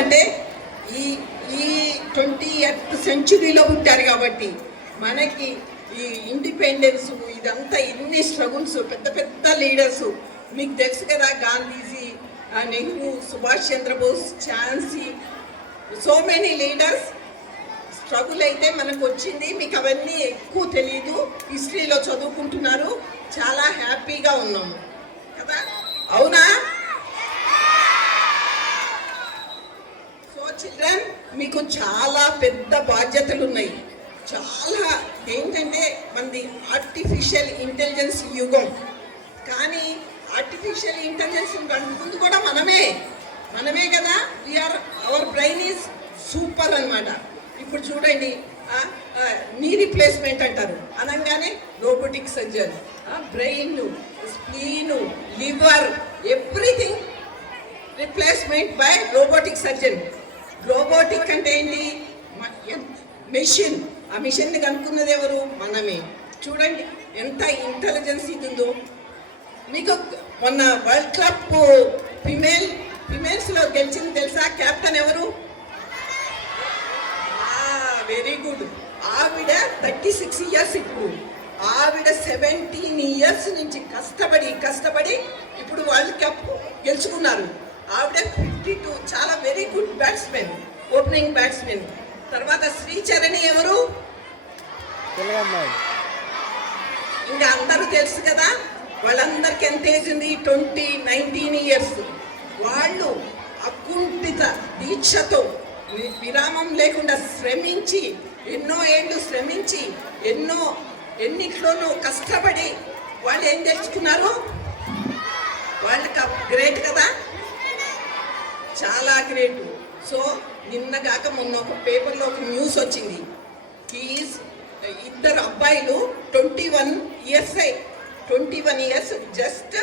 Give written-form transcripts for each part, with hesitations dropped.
అంటే ఈ ఈ 20th సెంచురీలో పుట్టారు కాబట్టి మనకి ఈ ఇండిపెండెన్స్ ఇదంతా ఇన్ని స్ట్రగుల్స్, పెద్ద పెద్ద లీడర్స్ మీకు తెలుసు కదా, Gandhiji, Nehru, Subhash Chandrabose, Jhansi, so many leaders struggle అయితే మనకు వచ్చింది. మీకు అవన్నీ ఎక్కువ తెలీదు, హిస్టరీలో చదువుకుంటున్నారు, చాలా హ్యాపీగా ఉన్నాము కదా, అవునా? సో చిల్డ్రన్, మీకు చాలా పెద్ద బాధ్యతలు ఉన్నాయి. చాలా ఏంటంటే మనది ఆర్టిఫిషియల్ ఇంటెలిజెన్స్ యుగం. కానీ ఆర్టిఫిషియల్ ఇంటెలిజెన్స్ ముందు కూడా మనమే కదా, అవర్ బ్రెయిన్ ఈజ్ సూపర్ అన్నమాట. ఇప్పుడు చూడండి, నీ రీప్లేస్మెంట్ అంటారు, అనగానే robotic surgeon, brain, spleen, liver, everything replacement by robotic surgeon. Robotic అంటే ఏంటి? మెషిన్. ఆ మిషన్ని కనుక్కున్నది ఎవరు? మనమే. చూడండి ఎంత ఇంటెలిజెన్స్ ఇది ఉందో. మీకు మొన్న వరల్డ్ కప్ ఫిమేల్స్లో గెలిచింది తెలుసా? కెప్టెన్ ఎవరు? Very good. ఆవిడ 36 ఇయర్స్. ఇప్పుడు ఆవిడ 17 ఇయర్స్ నుంచి కష్టపడి ఇప్పుడు వరల్డ్ కప్ గెలుచుకున్నారు. ఆవిడ 52, చాలా very good batsmen, opening batsmen. తర్వాత శ్రీచరణి ఎవరు? ఇంకా అందరూ తెలుసు కదా, వాళ్ళందరికీ ఎంత ఏజ్ ఉంది? 19 ఇయర్స్. వాళ్ళు అకుంఠిత దీక్షతో, విరామం లేకుండా శ్రమించి, ఎన్నో ఏళ్ళు శ్రమించి, ఎన్నిట్లోనూ కష్టపడి వాళ్ళు ఏం తెలుసుకున్నారు? World cup. గ్రేట్ కదా, చాలా గ్రేట్. సో నిన్నగాక మొన్న ఒక పేపర్లో ఒక న్యూస్ వచ్చింది. ఇద్దరు అబ్బాయిలు 21 years just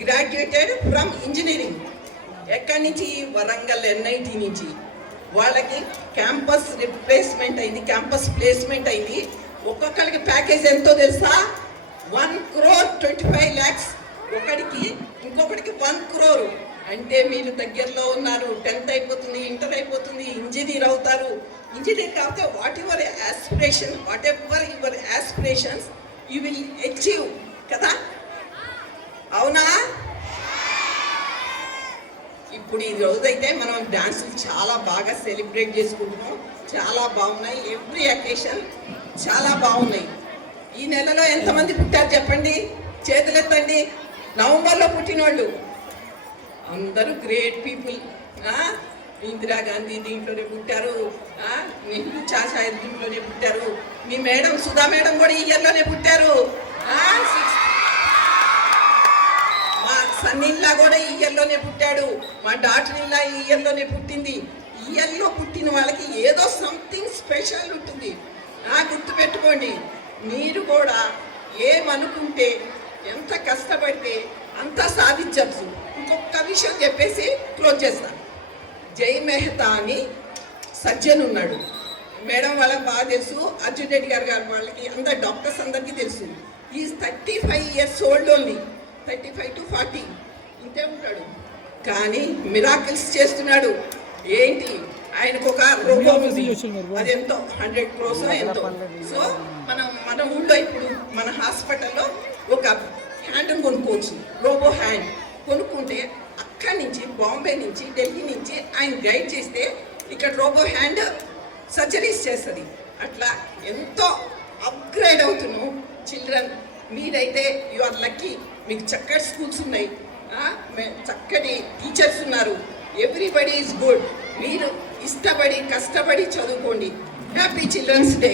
graduated from engineering. ఎక్కడి నుంచి? వరంగల్ NIT నుంచి. వాళ్ళకి క్యాంపస్ రిప్లేస్మెంట్ అయింది, క్యాంపస్ ప్లేస్మెంట్ అయింది. ఒక్కొక్కరికి ప్యాకేజ్ ఎంతో తెలుసా? 1,25 lakhs ఒకడికి, ఇంకొకటికి 1 crore. అంటే మీరు దగ్గరలో ఉన్నారు. 10th అయిపోతుంది, ఇంటర్ అయిపోతుంది, ఇంజనీర్ అవుతారు. ఇంజనీర్ కాకపోతే what ever your aspirations you will achieve కదా, అవునా? ఇప్పుడు ఈ రోజైతే మనం డాన్సులు చాలా బాగా సెలబ్రేట్ చేసుకుంటున్నాం, చాలా బాగున్నాయి. ఎవ్రీ అకేషన్ చాలా బాగున్నాయి. ఈ నెలలో ఎంతమంది పుట్టారు చెప్పండి, చేతులెత్తండి. నవంబర్లో పుట్టినోళ్ళు అందరూ గ్రేట్ పీపుల్. ఇందిరాగాంధీ దీంట్లోనే పుట్టారు, నెహ్రూ చాచాయ్ దీంట్లోనే పుట్టారు. మీ మేడం సుధా మేడం కూడా ఈ ఇయర్లోనే పుట్టారు. మా సన్నిల్లా కూడా ఈ ఇయర్లోనే పుట్టాడు. మా డాక్టర్ ఇల్లా ఈ ఇయర్లోనే పుట్టింది. ఈ ఇయర్లో పుట్టిన వాళ్ళకి ఏదో సంథింగ్ స్పెషల్ ఉంటుంది. గుర్తుపెట్టుకోండి, మీరు కూడా ఏమనుకుంటే, ఎంత కష్టపడితే అంత సాధించచ్చు. ఇంకొక విషయం చెప్పేసి క్లోజ్ చేస్తాను. జై మెహతా అని సర్జన్ ఉన్నాడు. మేడం వాళ్ళకి బాగా తెలుసు, అర్జున్ రెడ్డి గారు వాళ్ళకి, అందరు డాక్టర్స్ అందరికీ తెలుసు. Is 35 years old only, 35 to 40 ఇంతే ఉంటాడు. కానీ మిరాకిల్స్ చేస్తున్నాడు. ఏంటి? ఆయనకు ఒక రోబో ఉంది, అదెంతో 100 crores ఎంతో. సో మన ఊళ్ళో ఇప్పుడు మన హాస్పిటల్లో ఒక హ్యాండ్ కొనుక్కోవచ్చు, రోబో హ్యాండ్ కొనుక్కుంటే అక్కడి నుంచి, బాంబే నుంచి, ఢిల్లీ నుంచి ఆయన గైడ్ చేస్తే ఇక్కడ రోబో హ్యాండ్ సర్జరీస్ చేస్తుంది. అట్లా ఎంతో అప్గ్రేడ్ అవుతున్నాం. చిల్డ్రన్, మీరైతే యు ఆర్ లక్కీ. మీకు చక్కటి స్కూల్స్ ఉన్నాయి, చక్కటి టీచర్స్ ఉన్నారు. Everybody is good. మీరు ఇష్టపడి కష్టపడి చదువుకోండి. Happy children's day.